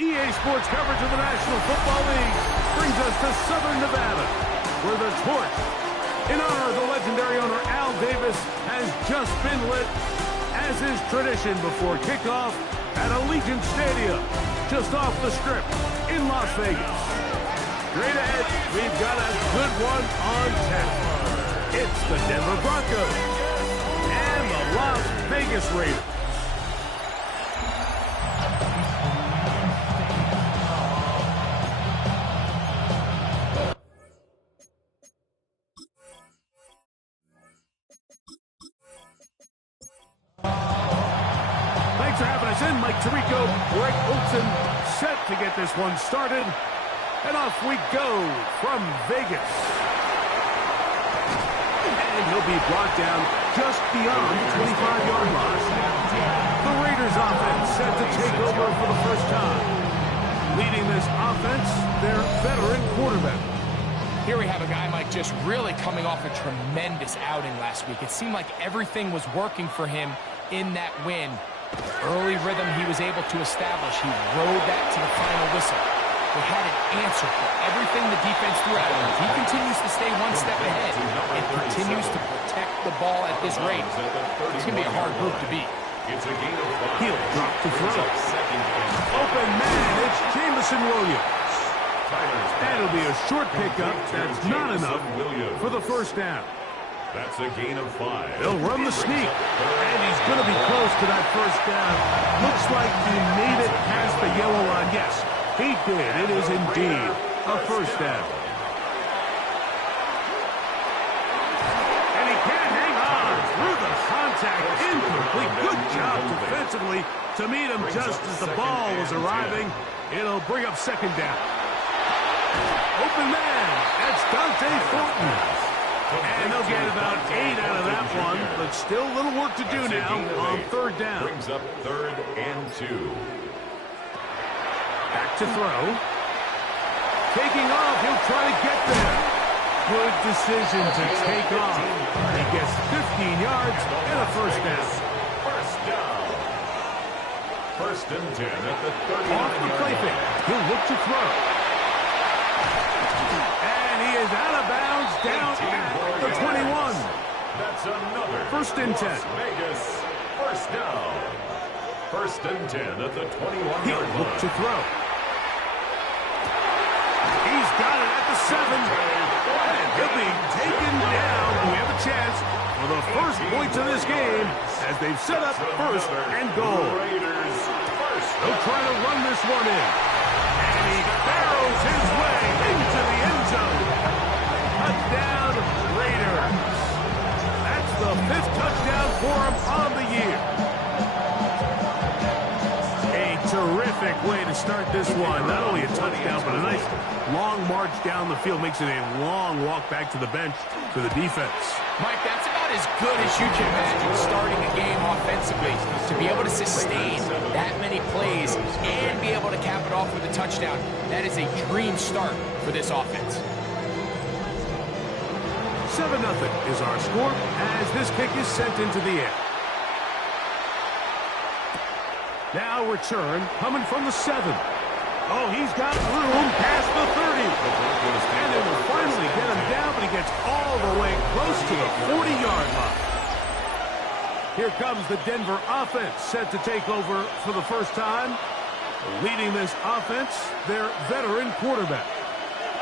EA Sports coverage of the National Football League brings us to Southern Nevada, where the torch, in honor of the legendary owner Al Davis, has just been lit, as is tradition before kickoff at Allegiant Stadium, just off the Strip in Las Vegas. Straight ahead, we've got a good one on tap. It's the Denver Broncos and the Las Vegas Raiders. Thanks for having us in. Mike Tirico, Greg Olson, set to get this one started. And off we go from Vegas. And he'll be brought down just beyond the 25-yard line. The Raiders offense set to take over for the first time. Leading this offense, their veteran quarterback. Here we have a guy, Mike, just really coming off a tremendous outing last week. It seemed like everything was working for him in that win. Early rhythm he was able to establish. He rode that to the final whistle. They had an answer for everything the defense threw at him. He continues to stay one step ahead and continues to protect the ball at this rate. It's going to be a hard group to beat. He'll drop the throw. Open man, it's Jamison Williams. That'll be a short pickup. That's not enough for the first down. That's a gain of 5. They'll run the sneak, and he's going to be close to that first down. Looks like he made it past the yellow line. Yes, he did. It is indeed a first down. And he can't hang on through the contact. Incomplete. Good job defensively to meet him just as the ball was arriving. It'll bring up second down. Open man. That's Dante Thornton. And they'll get about 8 out of that one, but still a little work to do now on third down. Brings up 3rd and 2. Back to throw. Taking off, he'll try to get there. Good decision to take off. He gets 15 yards and a first down. First down. 1st and 10 at the 39-yard line. Off the play fake. He'll look to throw. And he is out of bounds down at the 21. That's another 1st and 10. Las Vegas. First down. 1st and 10 at the 21-yard He'll line. look to throw. He's got it at the 7. And he'll be taken down. We have a chance for the first points of this game as they've set up 1st and goal. They'll try to run this one in. And he barrels his way into the end zone. Touchdown, Raiders. That's the 5th touchdown for him on the year. A terrific way to start this one. Not only a touchdown, but a nice long march down the field. Makes it a long walk back to the bench for the defense. Mike, that's about as good as you can imagine starting a game offensively. To be able to sustain that many plays and be able to cap it off with a touchdown, that is a dream start for this offense. 7-0 is our score as this kick is sent into the air. Now return coming from the 7. Oh, he's got room past the 30. And it will finally get him down, but he gets all the way close to the 40-yard line. Here comes the Denver offense set to take over for the first time. Leading this offense, their veteran quarterback.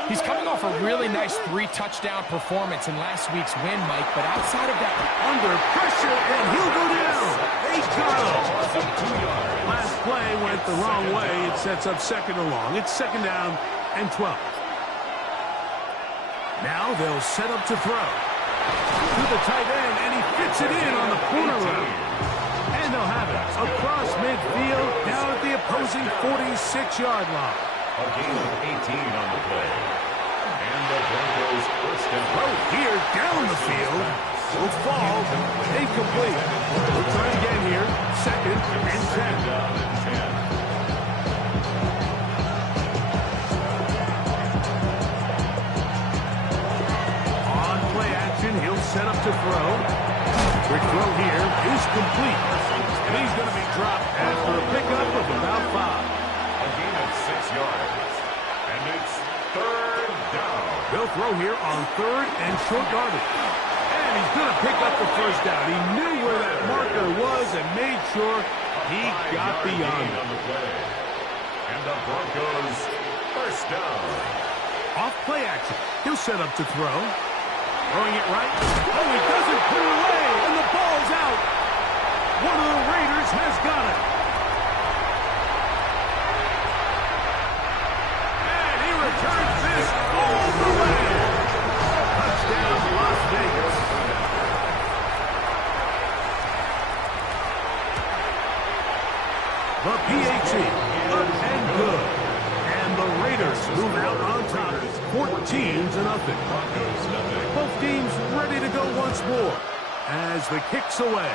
He's coming off a really nice 3-touchdown performance in last week's win, Mike, but outside of that, under pressure, and he'll go down. They got him. Last play went the wrong way. It sets up 2nd and long. It's 2nd down and 12. Now they'll set up to throw. To the tight end, and he fits it in on the corner route. And they'll have it across midfield down at the opposing 46-yard line. A gain of 18 on the play. And the Broncos first down. Right here, down the field. Will fall. Incomplete. We'll try again here. 2nd and 10. On play action, he'll set up to throw. Quick throw here is complete. And he's going to be dropped after a pickup of about 5. A gain of 6 yards. And it's 3rd down. They'll throw here on 3rd and short yardage. And he's going to pick up the first down. He knew where that marker was and made sure he got beyond it. On the play. And the Broncos first down. Off play action. He'll set up to throw. Throwing it right. Oh, he doesn't put it away. And the ball's out. One of the Raiders has got it. And he returns this all the way. Touchdown, Las Vegas. The PAT, up and good. And the Raiders move out on top, 14-0. Both teams ready to go once more as the kick's away.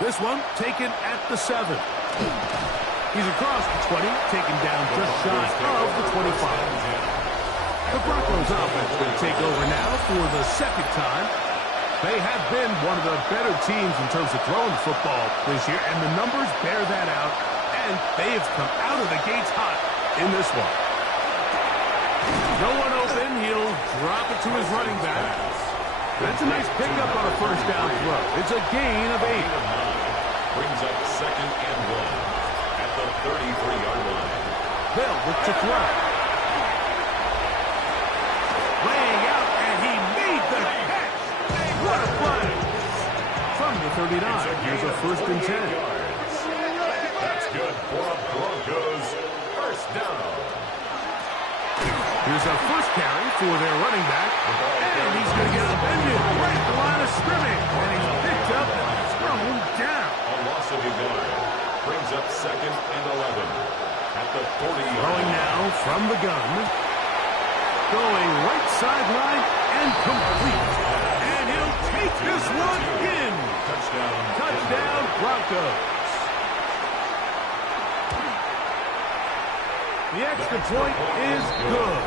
This one taken at the 7. He's across the 20, taken down just shy of the 25. The Broncos offense will take over now for the 2nd time. They have been one of the better teams in terms of throwing football this year, and the numbers bear that out, and they have come out of the gates hot in this one. No one open. He'll drop it to his running back. That's a nice pickup on a first down throw. It's a gain of 8. Brings up 2nd and 1 at the 33-yard line. They'll look to throw. Laying out, and he made the catch. What a play. From the 39, here's a 1st and 10. That's good for a Broncos first down. Here's a first carry for their running back. And he's going to get upended right at the line of scrimmage. And he's picked up and thrown down. A loss of a yard. Brings up 2nd and 11 at the 40-yard line. Throwing now from the gun. Going right sideline and complete. And he'll take this one in. Touchdown, Broncos. The extra point is good.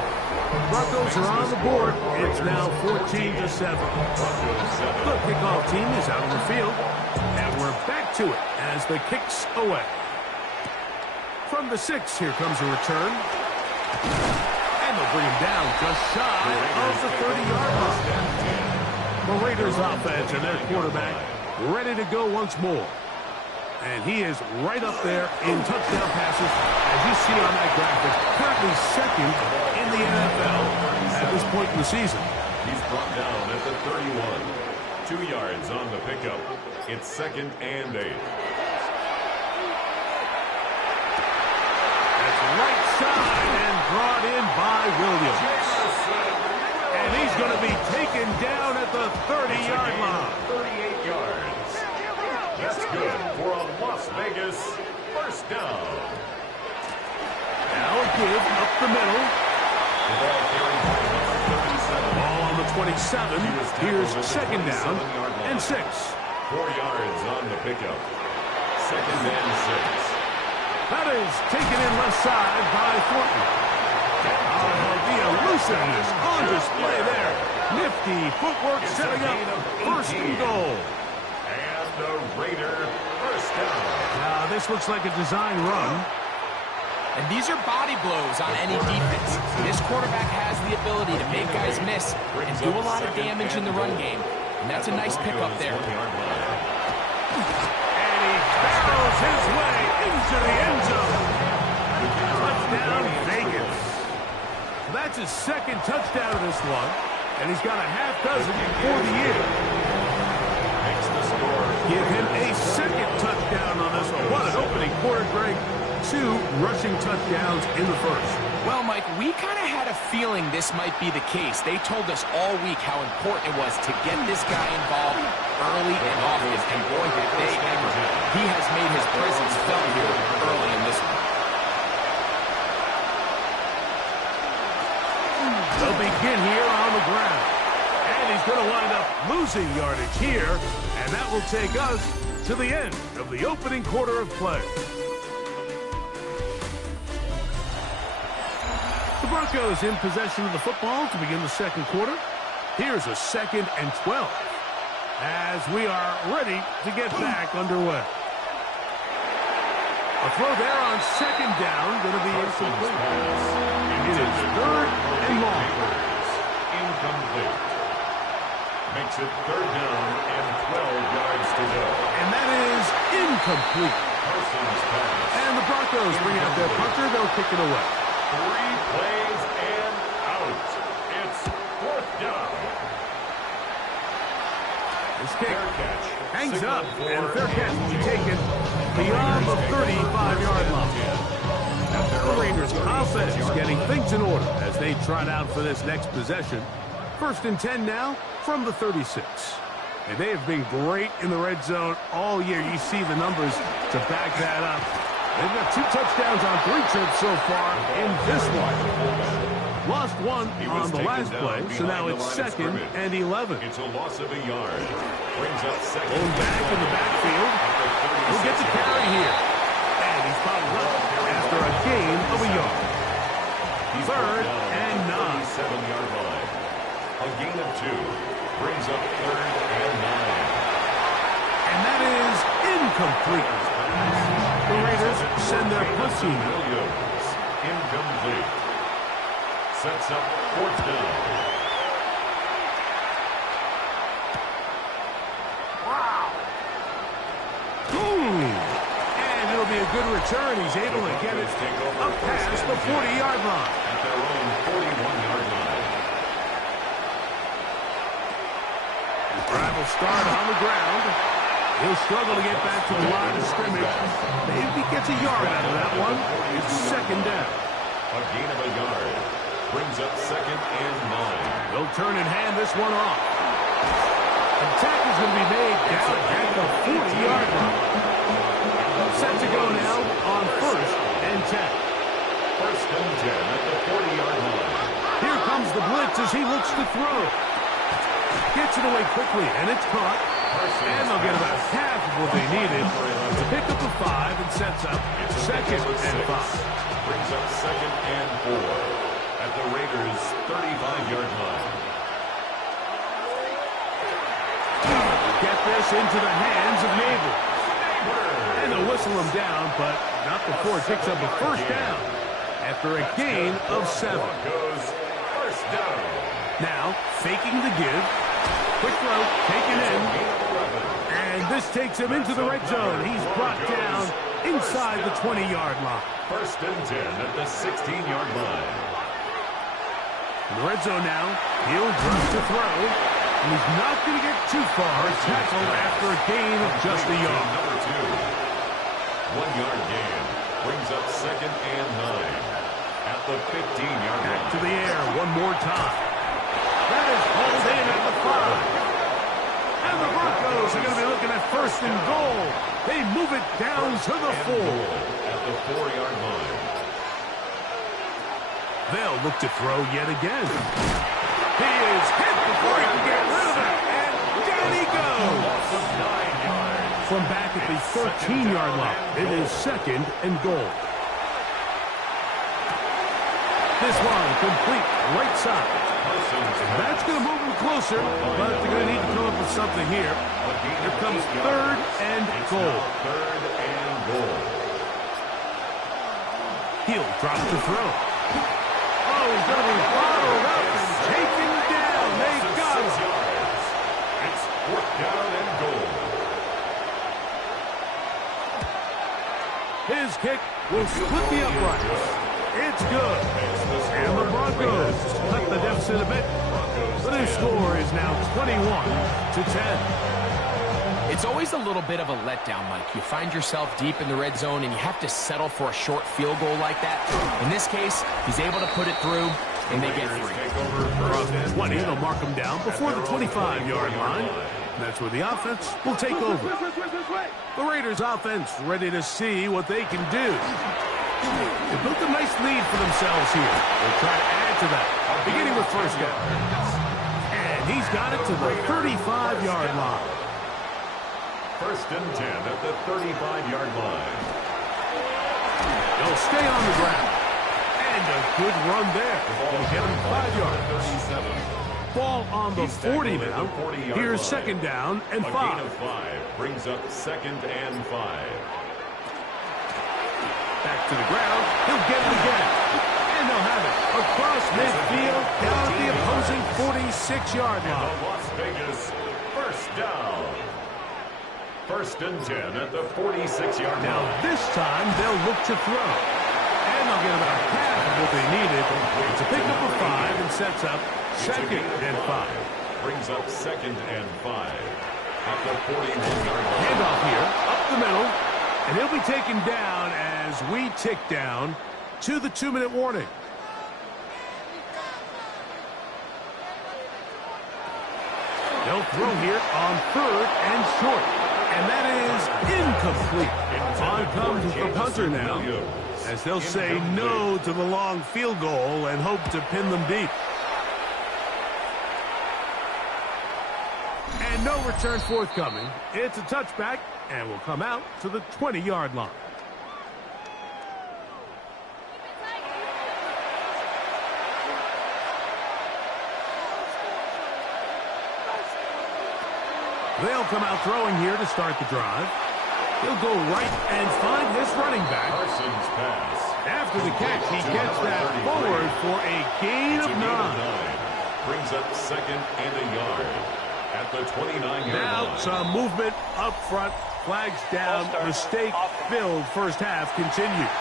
Broncos are on the board. It's now 14-7. The kickoff team is out on the field. And we're back to it as the kick's away. From the 6, here comes a return. And they'll bring him down just shy of the 30-yard line. The Raiders offense and their quarterback ready to go once more. And he is right up there in touchdown passes, as you see on that graphic. Currently 2nd in the NFL at this point in the season. He's brought down at the 31. 2 yards on the pickup. It's 2nd and 8. That's right side and brought in by Williams. And he's going to be taken down at the 30-yard line. 38 yards. That's good for a Las Vegas first down. Now a give up the middle. Ball on the 27. Here's 2nd down and 6. 4 yards on the pickup. 2nd and 6. That is taken in left side by Thornton. Oh, the elusiveness on display there Nifty footwork setting up first and goal. And the Raider first down. Now, this looks like a design run. And these are body blows on any defense. This quarterback has the ability to make guys miss and do a lot of damage in the run game. And that's a nice pickup there. And he barrels his way into the end zone. Touchdown, Vegas. So that's his second touchdown of this one. And he's got a half dozen for the year. Give him a second touchdown on this one. What an opening quarter, Greg. 2 rushing touchdowns in the first. Well, Mike, we kind of had a feeling this might be the case. They told us all week how important it was to get this guy involved early and often. And boy, did they ever. He has made his presence felt here early in this one. They'll begin here on the ground. And he's going to wind up losing yardage here. And that will take us to the end of the opening quarter of play. The Broncos in possession of the football to begin the second quarter. Here's a 2nd and 12 as we are ready to get back underway. A throw there on 2nd down, going to be incomplete. It is 3rd and long. Incomplete. Makes it 3rd down and 12 yards to go. And that is incomplete. And the Broncos bring out their punter. They'll kick it away. 3 plays and out. It's 4th down. This kick hangs up, and a fair catch will be taken beyond the 35-yard line. The Raiders' offense getting things in order as they trot out for this next possession. 1st and 10 now from the 36. And they have been great in the red zone all year. You see the numbers to back that up. They've got 2 touchdowns on 3 trips so far in this one. Lost one on the last play, so now it's 2nd and 11. It's a loss of a yard. Brings up 2nd. Going back in the backfield. He'll get the carry here. And he's fouled up after a gain of a yard. 3rd and 9. 7-yard line. A gain of 2. Brings up 3rd and 9. And that is incomplete. The Raiders send their punt team out. Incomplete. Sets up 4th down. Wow. Boom. And it'll be a good return. He's able to get it up past the 40-yard line. At their own 41-yard line. The drive will start on the ground. He'll struggle to get back to the line of scrimmage. Maybe he gets a yard out of that one. It's 2nd down. A gain of a yard. Brings up 2nd and 9. They'll turn and hand this one off. Attack is going to be made down at the 40-yard line. Set to go now on 1st and 10. 1st and 10 at the 40-yard line. Here comes the blitz as he looks to throw. Gets it away quickly, and it's caught. And they'll get about half of what they needed to pick up the 5 and sets up 2nd and 5. Brings up 2nd and 4 at the Raiders' 35-yard line. Get this into the hands of Neighbors. And they'll whistle him down, but not before it picks up a 1st down after a gain of 7. Goes 1st down. Now, faking the give. Quick throw, taken in. And this takes him into the red zone. He's brought down inside the 20-yard line. 1st and 10 at the 16-yard line. In the red zone now, he'll drop to throw. And he's not going to get too far. Tackled after a gain of just a yard. Number 2. 1-yard gain. Brings up 2nd and 9 at the 15-yard line. Back to the air one more time. That is pulled in at the 5. And the Broncos are going to be looking at 1st and goal. They move it down to the 4. At the 4-yard line. They'll look to throw yet again. He is hit before he can get rid of it. And down he goes. From back at the 13-yard line, it is 2nd and goal. This one complete right side. That's going to move them closer, but they're going to need to come up with something here. Here comes third and goal. Third and goal. He'll drop the throw. Oh, he's going to be bottled up and taken down. They got him. It's fourth down and goal. His kick will split the uprights. It's good. And the Broncos cut the deficit a bit. The new score is now 21-10. It's always a little bit of a letdown, Mike. You find yourself deep in the red zone, and you have to settle for a short field goal like that. In this case, he's able to put it through, and they get 3. Across the 20, they'll mark him down before the 25-yard line. That's where the offense will take over. The Raiders' offense ready to see what they can do. They built a nice lead for themselves here. They'll try to add to that, beginning with first down. And he's got it to the 35-yard line. First and 10 at the 35-yard line. They'll stay on the ground. And a good run there. They'll get him 5 yards. 37. Ball on the 40 now. Here's second down and 5. A gain of 5 brings up second and 5. Back to the ground. He'll get it again. And they'll have it across midfield down at the opposing 46-yard line. And the Las Vegas first down. First and 10 at the 46-yard line. Now this time they'll look to throw. And they'll get about half of what they needed. It's a pickup of 5 and sets up second and 5. Brings up second and 5 at the 41-yard line. Handoff here, up the middle. And he'll be taken down as we tick down to the 2-minute warning. They'll throw here on third and short. And that is incomplete. On comes the punter now, as they'll say no to the long field goal and hope to pin them deep. And no return forthcoming. It's a touchback, and will come out to the 20-yard line. They'll come out throwing here to start the drive. He'll go right and find his running back. Parsons pass. After the catch, he gets that forward for a gain of 9. Brings up second and a yard at the 29-yard line. Now some movement up front. Flags down. Mistake-filled first half continues.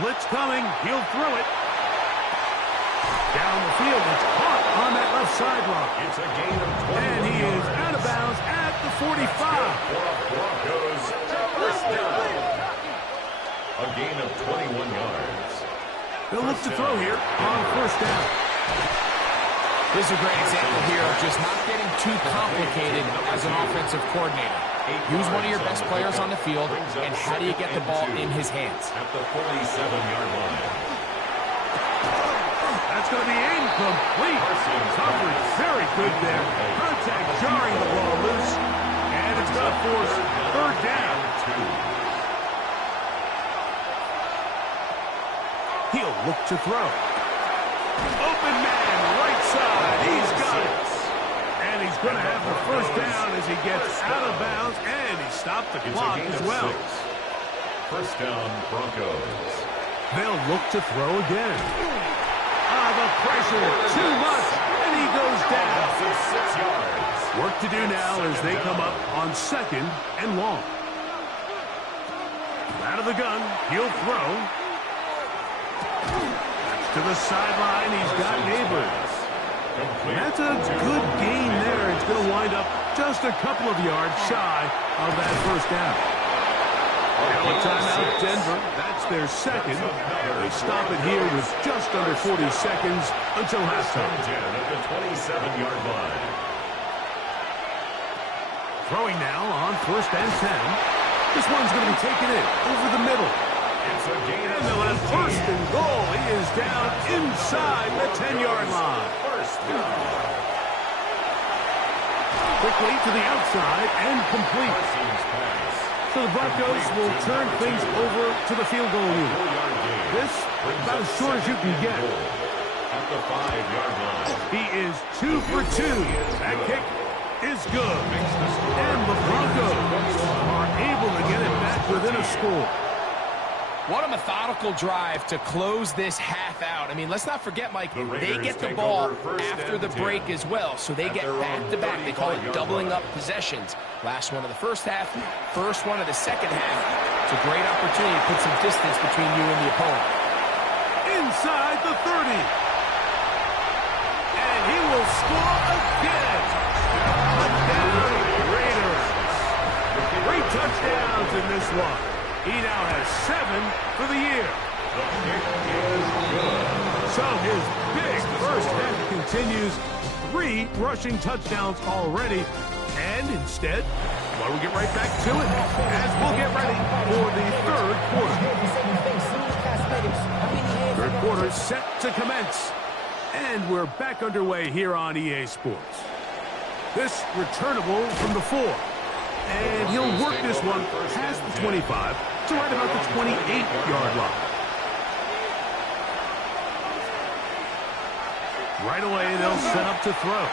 Blitz coming. He'll throw it. Down the field. It's caught on that left sideline. It's a gain of 20. And he is out of bounds at the 45. Broncos first down. A gain of 21 yards. They'll look to throw here on first down. This is a great example here of just not getting too complicated as an offensive coordinator. Use one of your best players on the field, and how do you get the ball in his hands? At the 47-yard line. That's going to be incomplete. Coverage very good there. Contact jarring the ball loose. And it's going to force third down. He'll look to throw. Open man, right side. He's got it. And he's going to have the first down as he gets out of bounds. And he stopped the clock as well. First down, Broncos. They'll look to throw again. The pressure, too much, and he goes down. 6 yards. Work to do now as they come up on second and long. Out of the gun, he'll throw. To the sideline, he's got Neighbors. And that's a good gain there. It's going to wind up just a couple of yards shy of that first down. Now a timeout, Denver. That's their second. They stop it here with just under 40 seconds until halftime. At the 27-yard line. Throwing now on first and 10. This one's going to be taken in over the middle. It's a gain And they'll have first and goal. He is down inside the 10-yard line. First down. Quickly to the outside and complete. So the Broncos will turn things over to the field goal unit. This about as short as you can get. At the 5-yard line. He is 2 for 2. That kick is good. And the Broncos are able to get it back within a score. What a methodical drive to close this half out. I mean, let's not forget, Mike, they get the ball after the break as well, so they get back-to-back. They call it doubling up possessions. Last one of the first half, first one of the second half. It's a great opportunity to put some distance between you and the opponent. Inside the 30. And he will score again. Touchdown, Raiders. 3 touchdowns in this one. He now has 7 for the year. So his big first half continues. 3 rushing touchdowns already. And instead, why don't we get right back to it as we'll get ready for the third quarter. Third quarter set to commence. And we're back underway here on EA Sports. This returnable from the 4. And he'll work this one past the 25 to right about the 28-yard line. Right away, they'll set up to throw.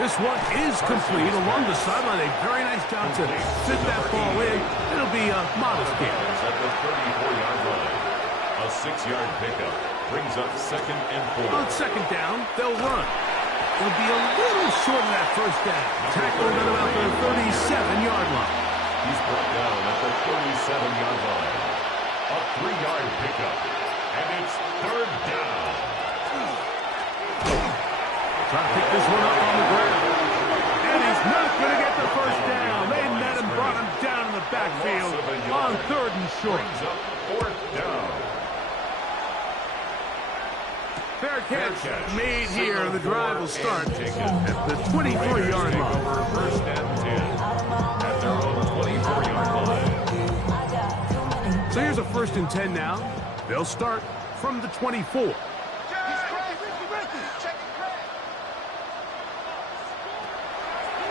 This one is complete along the sideline. A very nice job to fit that ball in. It'll be a modest gain. At the 34-yard line. A 6-yard pickup brings up 2nd and 4. On 2nd down, they'll run. It'll be a little short of that first down. Tackled at about the 37-yard line. He's brought down at the 37-yard line. A 3-yard pickup. And it's 3rd down. Trying to pick this one up on the ground. And he's not going to get the first down. They met him, brought him down in the backfield on 3rd and short. Brings up 4th down. Fair catch made here. The drive will start at the 23-yard line. First and 10 at their own 24-yard line. So here's a 1st and 10 now. They'll start from the 24.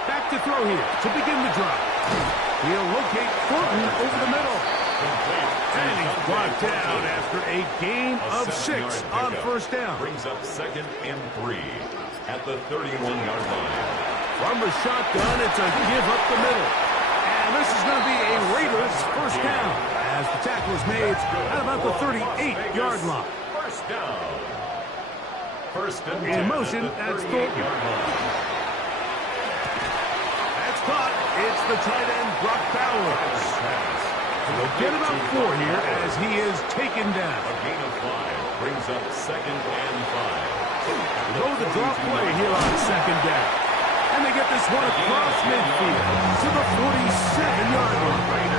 Back to throw here to begin the drive. He'll locate Thornton over the middle. And he's brought down after a gain of 6 on 1st down. Brings up 2nd and 3 at the 31-yard line. From the shotgun, it's a give up the middle. And this is going to be a Raiders 1st down as the tackle is made at about the 38-yard line. 1st down. 1st and 10 in motion, that's Thornton. That's caught. It's the tight end, Brock Bowers. They'll get about 4 here as he is taken down. A gain of 5 brings up 2nd and 5. Go the draw play here on 2nd down. And they get this one across midfield to the 47-yard line.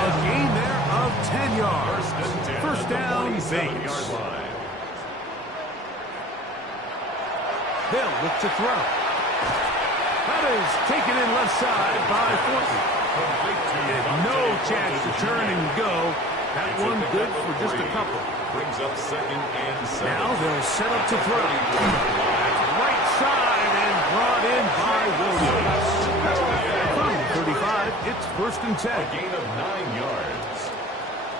A gain there of 10 yards. 1st down, Vegas. They'll look to throw. That is taken in left side by Thornton. No chance to turn and go. That one good for just a couple. Brings up 2nd and 7. Now they'll set up to throw. Right side and brought in by Williams. From 35, it's 1st and 10. A gain of 9 yards.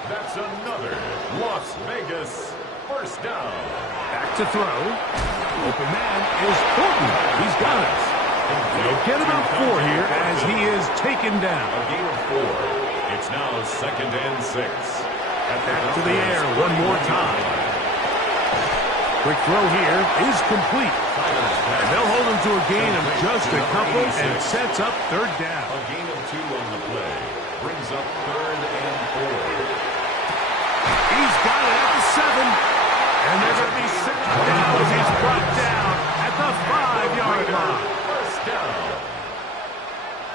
That's another Las Vegas 1st down. Back to throw. Open man is Thornton. He's got it. They'll get about 4 here as he is taken down. A gain of 4. It's now 2nd and 6. Back to the air one more time. Quick throw here is complete. And they'll hold him to a gain of just a couple and sets up 3rd down. A gain of 2 on the play. Brings up 3rd and 4. He's got it at the 7. And they're going to be set down as he's brought down at the 5-yard line. Down.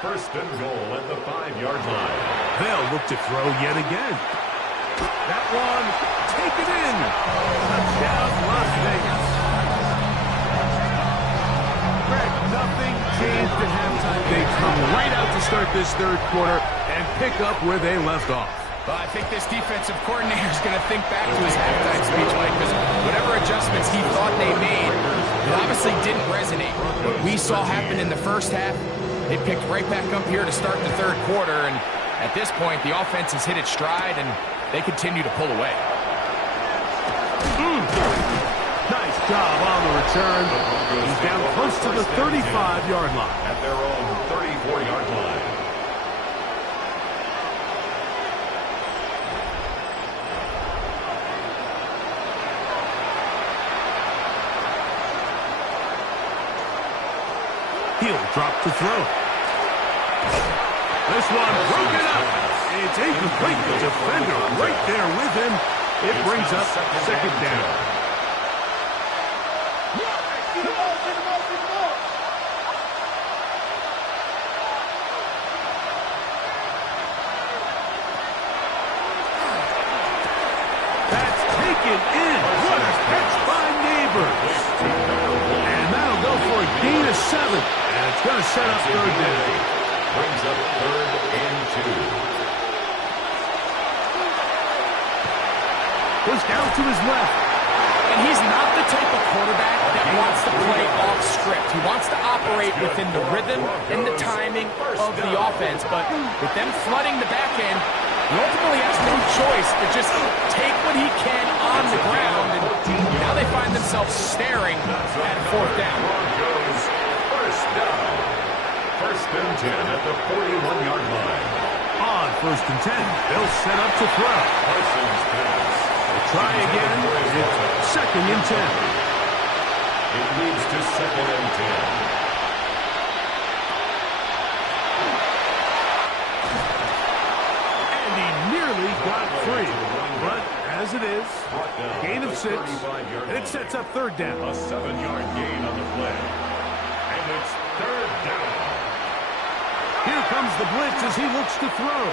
1st and goal at the 5-yard line. They'll look to throw yet again. That one taken in. Touchdown, Las Vegas. Greg, nothing changed at halftime. They come right out to start this 3rd quarter and pick up where they left off. Well, I think this defensive coordinator is going to think back to his halftime speech, Mike, because whatever adjustments he thought they made, it obviously didn't resonate. What we saw happen in the first half, they picked right back up here to start the third quarter, and at this point, the offense has hit its stride, and they continue to pull away. Nice job on the return. He's down close to the 35-yard line. At their own 34-yard line. He'll drop to throw. This one broken up. It's incomplete. The defender right there with him. It brings up second down. That's taken in. What a catch by Neighbors. And that'll go for a gain of 7. And it's going to set up third down. Brings up 3rd and 2. Goes down to his left. And he's not the type of quarterback that wants to play off script. He wants to operate within the rhythm and the timing of the offense. But with them flooding the back end, he ultimately has no choice to just take what he can on the ground. And now they find themselves staring at 4th down. First down. 1st and 10 at the 41-yard line. On 1st and 10, they'll set up to throw. Parsons pass. They'll try again. It's 2nd and 10. It leads to 2nd and 10. And he nearly got 3. But as it is, gain of 6. And it sets up 3rd down. A 7-yard gain on the play. And it's 3rd down. Here comes the blitz as he looks to throw.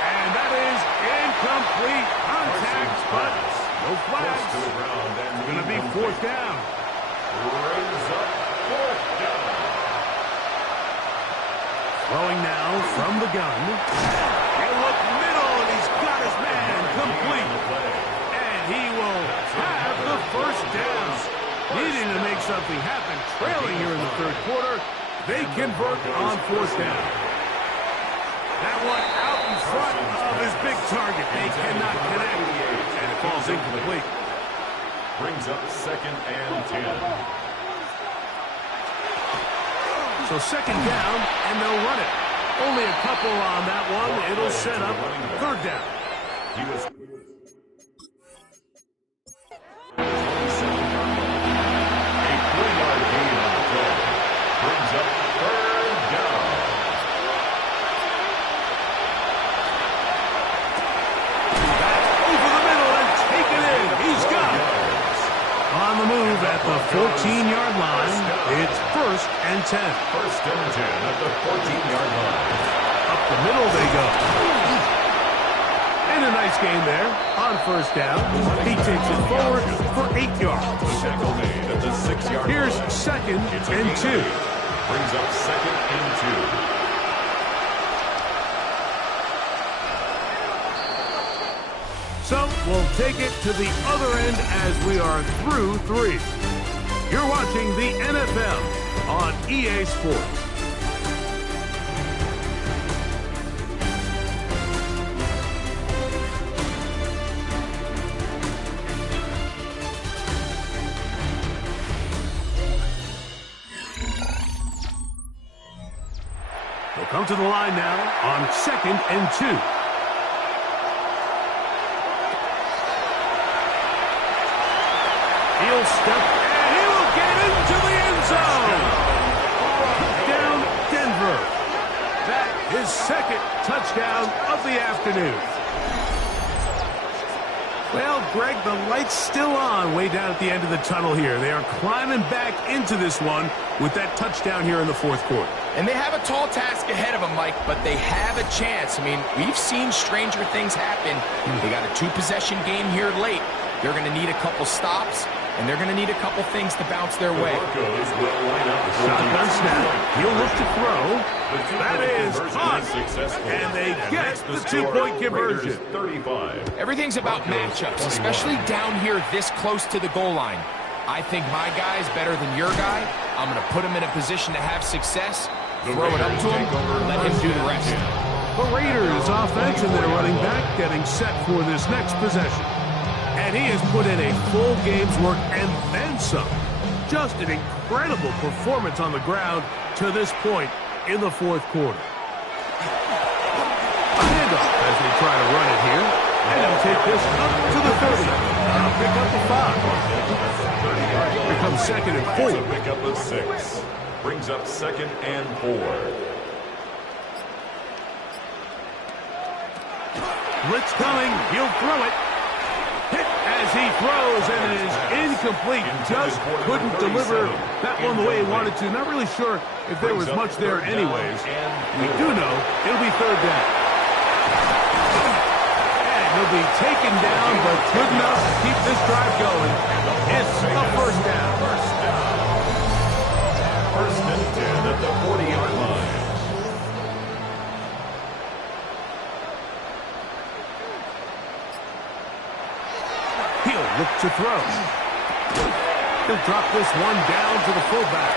And that is incomplete. Contact, but no flags. It's going to be 4th down. Brings up 4th down. Throwing now from the gun. He'll look middle, and he's got his man complete. And he will have the 1st down. Needing to make something happen, trailing here in the 3rd quarter. They convert on 4th down. That one out in front of his big target. They cannot connect. And it falls incomplete. Brings up 2nd and 10. So 2nd down, and they'll run it. Only a couple on that one. It'll set up 3rd down. He was... At the 14-yard line, it's 1st and 10. 1st and 10 at the 14-yard line. Up the middle they go. And a nice gain there on 1st down. He takes it forward for 8 yards. The tackle made at the 6-yard line. Here's 2nd and 2. Brings up 2nd and 2. So we'll take it to the other end as we are through 3. You're watching the NFL on EA Sports. They'll come to the line now on 2nd and 2. He'll step, and he will get into the end zone. Down Denver. That is 2nd touchdown of the afternoon. Well, Greg, the light's still on way down at the end of the tunnel here. They are climbing back into this one with that touchdown here in the 4th quarter. And they have a tall task ahead of them, Mike, but they have a chance. I mean, we've seen stranger things happen. They got a 2-possession game here late. They're going to need a couple stops, and they're going to need a couple things to bounce their way. Shotgun snap. He'll look to throw. That is caught. And they get the 2-point conversion. 35. Everything's about matchups, especially down here this close to the goal line. I think my guy's better than your guy. I'm going to put him in a position to have success, throw it up to him, let him do the rest. The Raiders offense and their running back getting set for this next possession. And he has put in a full game's work and then some. Just an incredible performance on the ground to this point in the fourth quarter. A handoff as they try to run it here. And he'll take this up to the 30. I'll pick up the 5. Here comes second and 4. Pick up the 6. Brings up second and 4. Blitz coming. He'll throw it. Hit as he throws, and it is incomplete. Just couldn't deliver that one the way he wanted to. Not really sure if there was much there anyways. We do know it'll be third down. And he'll be taken down, but good enough to keep this drive going. It's a first down. First and 10 at the 40-yard line. He'll look to throw. He'll drop this one down to the fullback.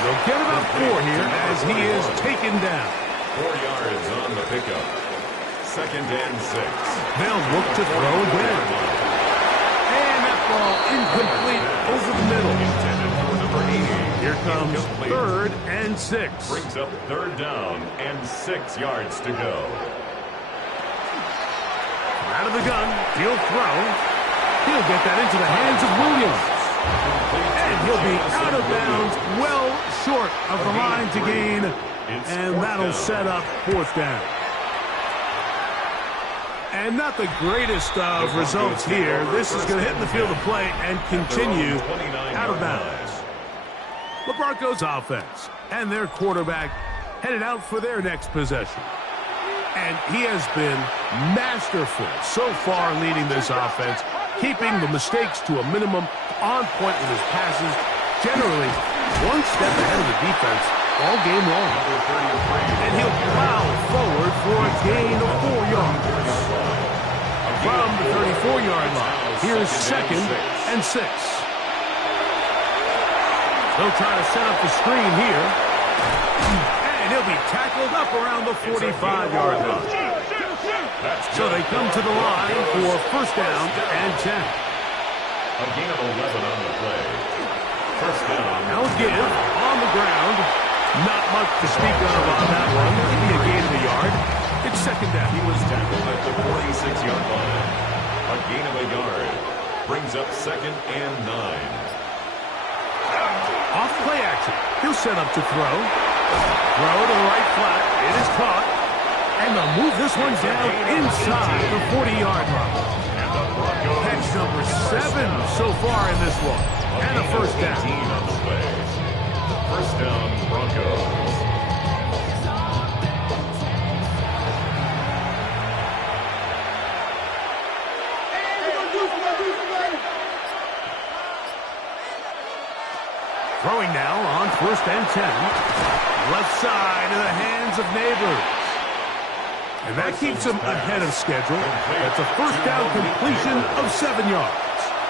They'll get about 4 here as he is taken down. 4 yards on the pickup. Second and 6. They'll look to throw again. And that ball incomplete over the middle. Intended for number 80. Here comes third and 6. Brings up third down and 6 yards to go. Out of the gun, he'll throw. He'll get that into the hands of Williams. And he'll be out of bounds, well short of the line to gain. And that'll set up fourth down. And not the greatest of results here. This is going to hit in the field of play and continue out of bounds. The Broncos offense and their quarterback headed out for their next possession. And he has been masterful so far leading this offense, keeping the mistakes to a minimum, on point with his passes, generally one step ahead of the defense all game long. And he'll plow forward for a gain of 4 yards. From the 34-yard line, here's second and 6. They'll try to set up the screen here. And he'll be tackled up around the 45-yard line. So they come to the line for first down and 10. A gain of 11 on the play. First down. Now give on the ground. Not much to speak of on that one. Maybe a gain of a yard. It's second down. He was tackled at the 46-yard line. A gain of a yard. Brings up second and 9. Off play action. He'll set up to throw. Throw to the right flat. It is caught. And they'll move this one down inside the 40-yard line. Catch number 7 so far in this one. And a first down. On the way. First down, Broncos. Throwing now on first and 10. Left side in the hands of Neighbors. And that keeps him ahead of schedule. That's a first down completion of 7 yards.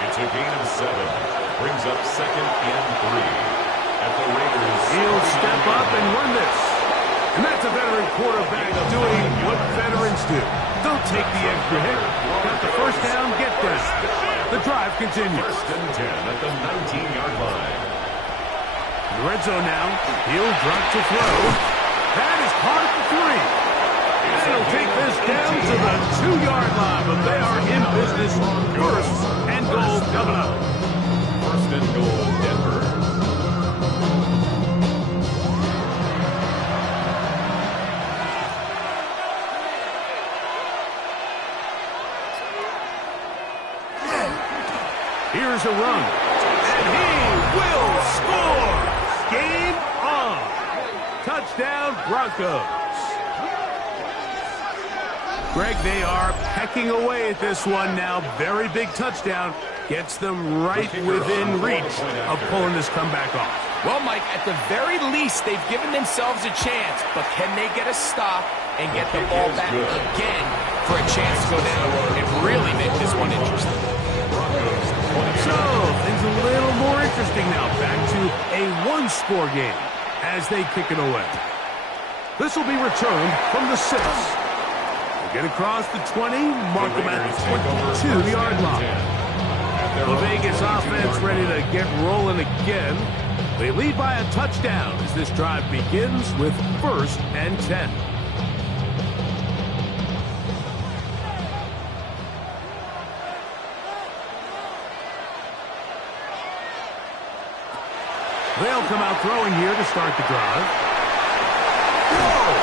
It's a gain of 7. Brings up second and 3. At the Raiders. He'll step up and run this. And that's a veteran quarterback doing what veterans do. Don't take the extra hit. Got the first down, get down. The drive continues. First and 10 at the 19-yard line. In the red zone now. He'll drop to throw. That is caught at the 3. And he'll take this down to the 2-yard line. But they are in business. First and goal coming up. First and goal, Denver. Here's a run. And he will score. Game on. Touchdown, Broncos. Greg, they are pecking away at this one now. Very big touchdown. Gets them right within reach of pulling this comeback off. Well, Mike, at the very least, they've given themselves a chance. But can they get a stop and get the ball back again for a chance to go down and really make this one interesting? So, things a little more interesting now. Back to a one-score game as they kick it away. This will be returned from the 6. They get across the 20, mark them at the 22-yard line. The Vegas offense ready to get rolling again. They lead by a touchdown as this drive begins with 1st and 10. They'll come out throwing here to start the drive. Whoa!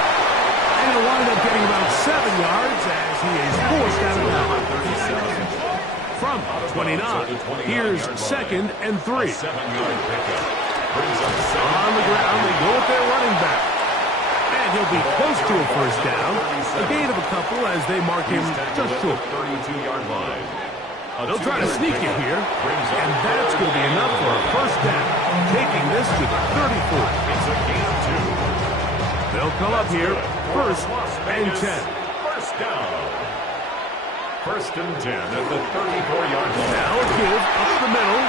And he'll wind up getting about 7 yards as he is forced out of bounds. From 29, here's 2nd and 3. On the ground, they go with their running back. And he'll be close to a first down. A gain of a couple as they mark him just short. 32-yard line. They'll try to sneak it here, and that's going to be enough for a first down, taking this to the 34. It's a gain of 2. They'll come up here, 1st and 10. First down. 1st and 10 at the 34-yard line. Now a give up the middle,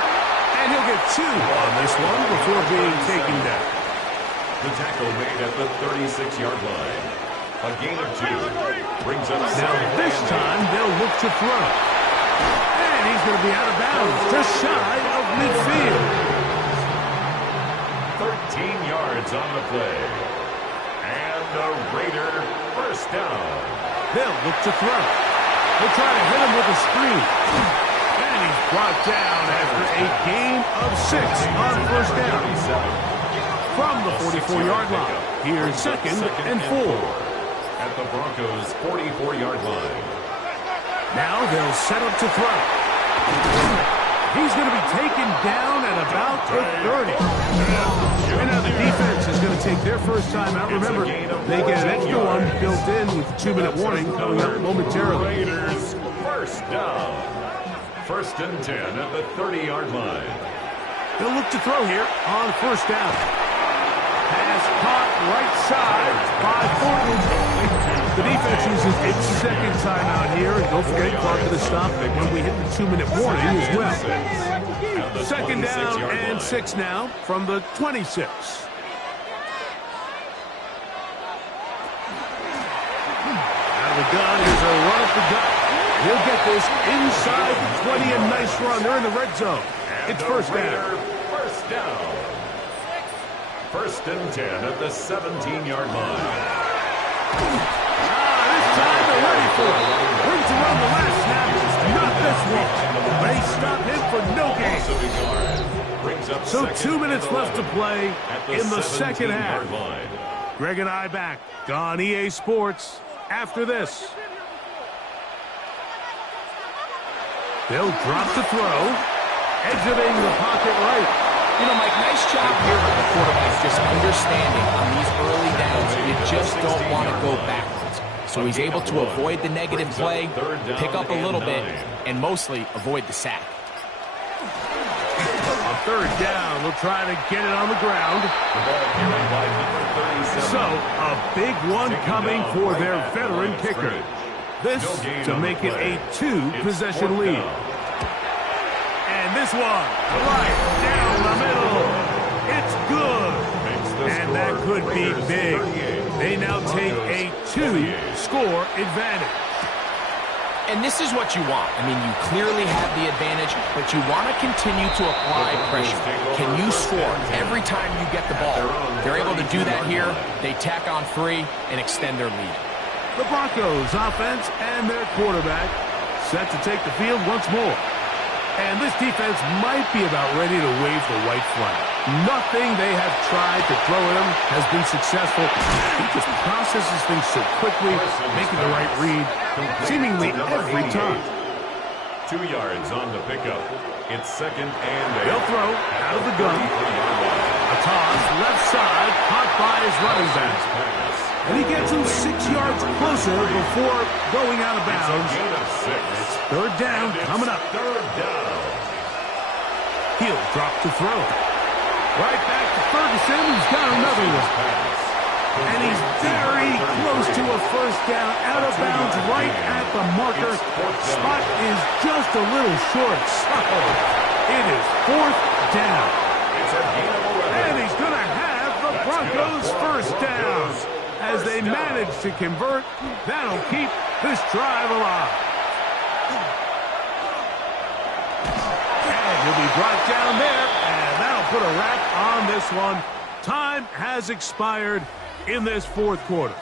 and he'll get 2 on this one before being taken down. The tackle made at the 36-yard line. A gain of 2 brings up. Now this time they'll look to throw. And he's going to be out of bounds, just shy of midfield. 13 yards on the play. And a Raider first down. They'll look to throw. They'll try to hit him with a screen. And he's brought down after a gain of 6 on first down. From the 44-yard line, here's 2nd and 4. At the Broncos' 44-yard line. Now they'll set up to throw. He's going to be taken down at about the 30. And now the defense is going to take their first time out. Remember, they get an extra one built in with the 2-minute warning coming up momentarily. Raiders first down. 1st and 10 at the 30-yard line. They'll look to throw here on first down. Pass caught right side by Thornton. The defense uses its 2nd timeout here. And don't forget, clock to the stop when we hit the 2-minute warning as well. 2nd down and 6 now from the 26. Out of the gun, here's a run up the gut. He'll get this inside the 20, a nice run. They're in the red zone. It's first down. First down. 1st and 10 at the 17-yard line. This time they're ready for it. Brings around the last snap. Not this one. They stop him for no gain. So 2 minutes left to play in the second half. Greg and I back on EA Sports after this. They'll drop to throw. Exiting the pocket right. You know, Mike, nice job here by the quarterback just understanding on these early downs you just don't want to go backwards. So he's able to avoid the negative play, pick up a little bit, and mostly avoid the sack. On 3rd down, they'll try to get it on the ground. So, a big one coming for their veteran kicker. This to make it a 2-possession lead. And this one, right down the middle. It's good. And that could be big. They now take a 2-score advantage. And this is what you want. I mean, you clearly have the advantage, but you want to continue to apply pressure. Can you score every time you get the ball? They're able to do that here. They tack on 3 and extend their lead. The Broncos offense and their quarterback set to take the field once more. And this defense might be about ready to wave the white flag. Nothing they have tried to throw at him has been successful. He just processes things so quickly, making the right read, seemingly every time. 2 yards on the pickup. It's 2nd and 8. They'll throw out of the gun. A toss, left side, caught by his running back. And he gets him 6 yards closer before going out of bounds. It's 3rd down coming up. 3rd down. He'll drop to throw. Right back to Ferguson, who's got another one. And he's very close to a first down, out of bounds, right at the marker. Spot is just a little short. It is 4th down. It's a gain of 11. And Broncos first down. As they manage to convert, that'll keep this drive alive. And he'll be brought down there, and that'll put a wrap on this one. Time has expired in this fourth quarter.